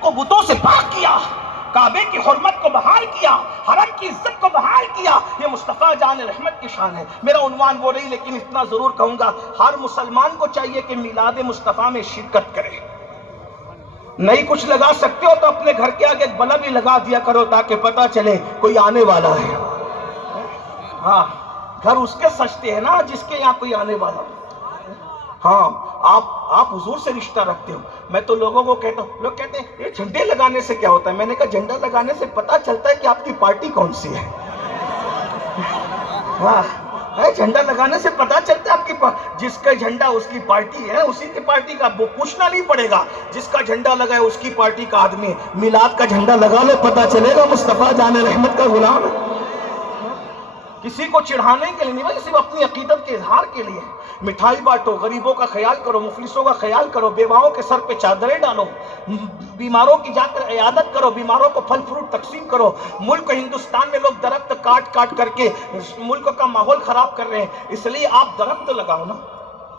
کو بتوں سے پاک کیا، کعبے کی حرمت کو بحال کیا، حرم کی عزت کو بحال کیا. یہ مصطفیٰ جان رحمت کی شان ہے. میرا عنوان وہ نہیں، لیکن اتنا ضرور کہوں گا، ہر مسلمان کو چاہیے کہ میلاد مصطفیٰ میں شرکت کرے. نہیں کچھ لگا سکتے ہو تو اپنے گھر کے آگے ایک بلب ہی لگا دیا کرو تاکہ پتہ چلے کوئی آنے والا ہے. ہاں، گھر اس کے سجتے ہیں نا جس کے یہاں کوئی آنے والا ہو. ہاں، آپ حضور سے رشتہ رکھتے ہو. میں تو لوگوں کو کہتا ہوں، لوگ کہتے ہیں یہ جھنڈے لگانے سے کیا ہوتا ہے؟ میں نے کہا جھنڈا لگانے سے پتہ چلتا ہے کہ آپ کی پارٹی کون سی ہے. ہاں، جھنڈا لگانے سے پتہ چلتا ہے آپ کی جس کا جھنڈا اس کی پارٹی ہے، اسی کی پارٹی کا. وہ پوچھنا نہیں پڑے گا جس کا جھنڈا لگا ہے اس کی پارٹی کا آدمی. میلاد کا جھنڈا لگا لے، پتہ چلے گا مصطفیٰ جان رحمت کا غلام ہے. کسی کو چڑھانے کے لیے نہیں بھائی، صرف اپنی عقیدت کے اظہار کے لیے. مٹھائی بانٹو، غریبوں کا خیال کرو، مفلسوں کا خیال کرو، بیواؤں کے سر پہ چادریں ڈالو، بیماروں کی جا کر عیادت کرو، بیماروں کو پھل فروٹ تقسیم کرو. ملک ہندوستان میں لوگ درخت کاٹ کاٹ کر کے ملک کا ماحول خراب کر رہے ہیں، اس لیے آپ درخت لگاؤ نا.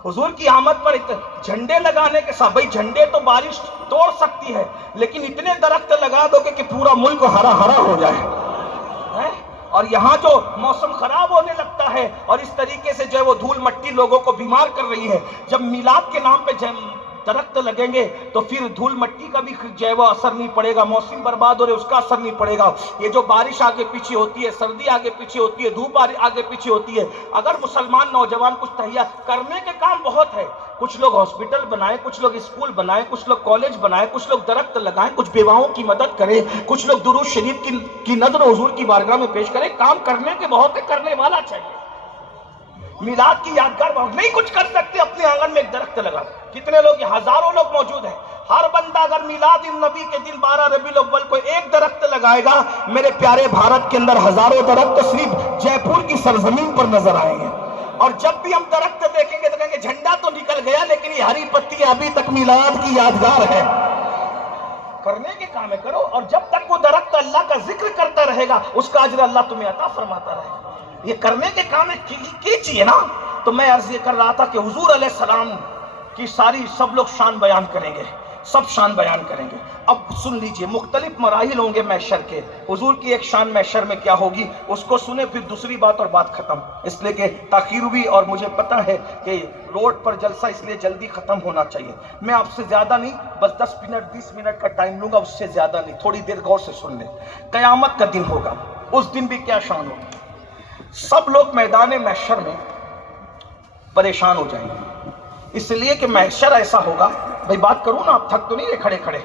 حضور کی آمد پر جھنڈے لگانے کے ساتھ، بھائی جھنڈے تو بارش توڑ سکتی ہے، لیکن اتنے درخت لگا دو کہ پورا ملک ہرا ہرا ہو جائے. اور یہاں جو موسم خراب ہونے لگتا ہے اور اس طریقے سے جو ہے وہ دھول مٹی لوگوں کو بیمار کر رہی ہے، جب میلاد کے نام پہ درخت لگیں گے تو پھر دھول مٹی کا بھی جو ہے وہ اثر نہیں پڑے گا، موسم برباد ہو رہے اس کا اثر نہیں پڑے گا. یہ جو بارش آگے پیچھے ہوتی ہے، سردی آگے پیچھے ہوتی ہے، دھوپ آگے پیچھے ہوتی ہے، اگر مسلمان نوجوان کچھ تہیا کرنے کے کام بہت ہے. کچھ لوگ ہاسپٹل بنائیں، کچھ لوگ اسکول بنائیں، کچھ لوگ کالج بنائیں، کچھ لوگ درخت لگائیں، کچھ بیواؤں کی مدد کریں، کچھ لوگ درود شریف کی نذر حضور کی بارگاہ میں پیش کریں. کام کرنے کے بہت ہے، کرنے والا چاہیے. میلاد کی یادگار بہت. نہیں کچھ کر سکتے، اپنے آنگن میں ایک درخت لگا. کتنے لوگ، ہزاروں لوگ موجود ہیں. ہر بندہ اگر میلاد النبی کے دن 12 ربیع الاول کو ایک درخت لگائے گا، میرے پیارے بھارت کے اندر ہزاروں درخت صرف جے پور کی سرزمین پر نظر آئیں گے. اور جب بھی ہم درخت دیکھیں گے تو کہیں گے جھنڈا تو نکل گیا لیکن یہ ہری پتی ابھی تک میلاد کی یادگار ہے. کرنے کے کام ہے، کرو. اور جب تک وہ درخت اللہ کا ذکر کرتا رہے گا اس کا اجر اللہ تمہیں عطا فرماتا رہے گا. یہ کرنے کے کام ہے، کیجئے نا. تو میں عرض یہ کر رہا تھا کہ حضور علیہ السلام کی ساری سب لوگ شان بیان کریں گے، سب شان بیان کریں گے. اب سن لیجئے، مختلف مراحل ہوں گے محشر کے. حضور کی ایک شان محشر میں کیا ہوگی اس کو سنیں، پھر دوسری بات اور بات ختم. اس لیے کہ تاخیر ہوئی اور مجھے پتہ ہے کہ روڈ پر جلسہ اس لیے جلدی ختم ہونا چاہیے. میں آپ سے زیادہ نہیں، بس 10 منٹ 20 منٹ کا ٹائم لوں گا، اس سے زیادہ نہیں. تھوڑی دیر غور سے سن لیں. قیامت کا دن ہوگا، اس دن بھی کیا شان ہوگی. سب لوگ میدان محشر میں پریشان ہو جائیں گے، اس لیے کہ محشر ایسا ہوگا. بھائی بات کروں نا، آپ تھک تو نہیں رہے کھڑے کھڑے؟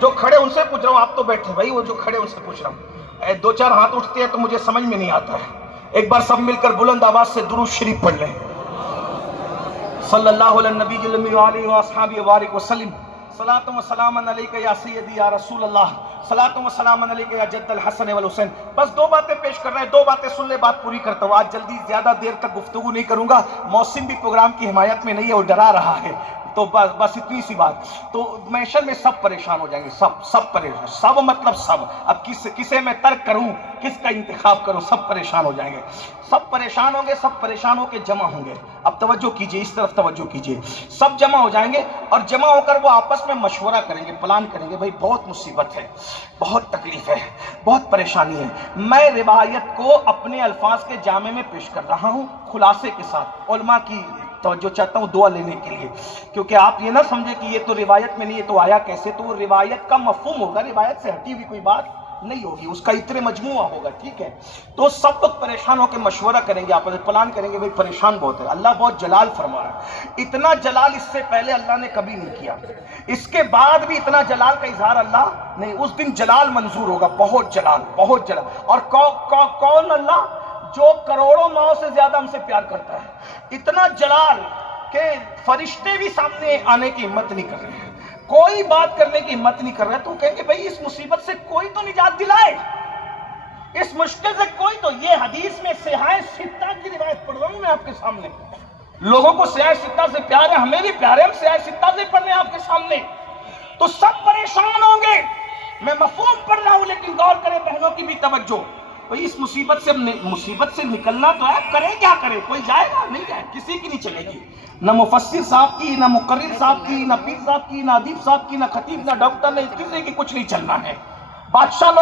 جو کھڑے ان سے پوچھ رہا ہوں، آپ تو بیٹھے. بھائی وہ جو کھڑے ان سے پوچھ رہا ہوں. 2-4 ہاتھ اٹھتے ہیں تو مجھے سمجھ میں نہیں آتا ہے. ایک بار سب مل کر بلند آواز سے درود شریف پڑھ لیں. صلی اللہ علیہ نبی الامی وآلہ وآصحابہ وبارک وسلم. صلاۃ و سلام علیک یا سیدی یا رسول اللہ، صلاۃ و سلام علیک یا جد الحسن والحسین. بس 2 باتیں پیش کر رہے ہیں، 2 باتیں سن لے، بات پوری کرتا ہوں. آج جلدی زیادہ دیر تک گفتگو نہیں کروں گا، موسم بھی پروگرام کی حمایت میں نہیں ہے، وہ ڈرا رہا ہے. تو بس اتنی سی بات. تو محشر میں سب پریشان ہو جائیں گے، سب پریشان. سب مطلب سب. اب کسے میں ترک کروں، کس کا انتخاب کروں؟ سب پریشان ہو جائیں گے، سب پریشان ہوں گے، سب پریشان ہو کے جمع ہوں گے. اب توجہ کیجئے، اس طرف توجہ کیجئے. سب جمع ہو جائیں گے اور جمع ہو کر وہ آپس میں مشورہ کریں گے، پلان کریں گے. بھائی بہت مصیبت ہے، بہت تکلیف ہے، بہت پریشانی ہے. میں روایت کو اپنے الفاظ کے جامع میں پیش کر رہا ہوں خلاصے کے ساتھ. علماء کی توجہ چاہتا ہوں دعا لینے کے لیے، کیونکہ آپ یہ نہ سمجھے کہ یہ تو روایت میں نہیں ہے تو آیا کیسے. تو وہ روایت کا مفہوم ہوگا، روایت سے ہٹی ہوئی کوئی بات نہیں ہوگی، اس کا اتنے مجموعہ ہوگا. ٹھیک ہے؟ تو سب لوگ پریشان ہو کے مشورہ کریں گے، آپس میں پلان کریں گے. بھائی پریشان بہت ہے، اللہ بہت جلال فرما رہا ہے. اتنا جلال اس سے پہلے اللہ نے کبھی نہیں کیا، اس کے بعد بھی اتنا جلال کا اظہار اللہ نہیں. اس دن جلال منظور ہوگا، بہت جلال، بہت جلال. اور کون اللہ؟ جو کروڑوں ماؤں سے زیادہ ہم سے پیار کرتا ہے. اتنا جلال کہ فرشتے بھی سامنے آنے کی ہمت نہیں کر رہے ہیں، کوئی بات کرنے کی ہمت نہیں کر رہا ہے. تو کہیں گے بھائی اس مصیبت سے کوئی تو نجات دلائے، اس مشکل سے کوئی تو. یہ حدیث میں سیاح ستہ کی روایت پڑھ رہا ہوں میں آپ کے سامنے. لوگوں کو سیاح ستہ سے پیار ہے، ہمیں بھی پیار ہے، ہم سیاح ستہ سے پڑھ رہے ہیں آپ کے سامنے. تو سب پریشان ہوں گے. میں مفہوم پڑھ رہا ہوں لیکن غور کریں، بہنوں کی بھی توجہ. بھئی اس مصیبت سے نکلنا تو ہے، کرے کیا کرے؟ کوئی جائے گا؟ نہیں جائے، کسی کی نہیں چلے گی. نہ مفسر صاحب کی، نہ مقرر صاحب کی، نہ پیر صاحب کی، نہ ادیب صاحب کی، نہ خطیب، نہ ڈاکٹر، نہ کسی کی کچھ نہیں چلنا ہے. بادشاہ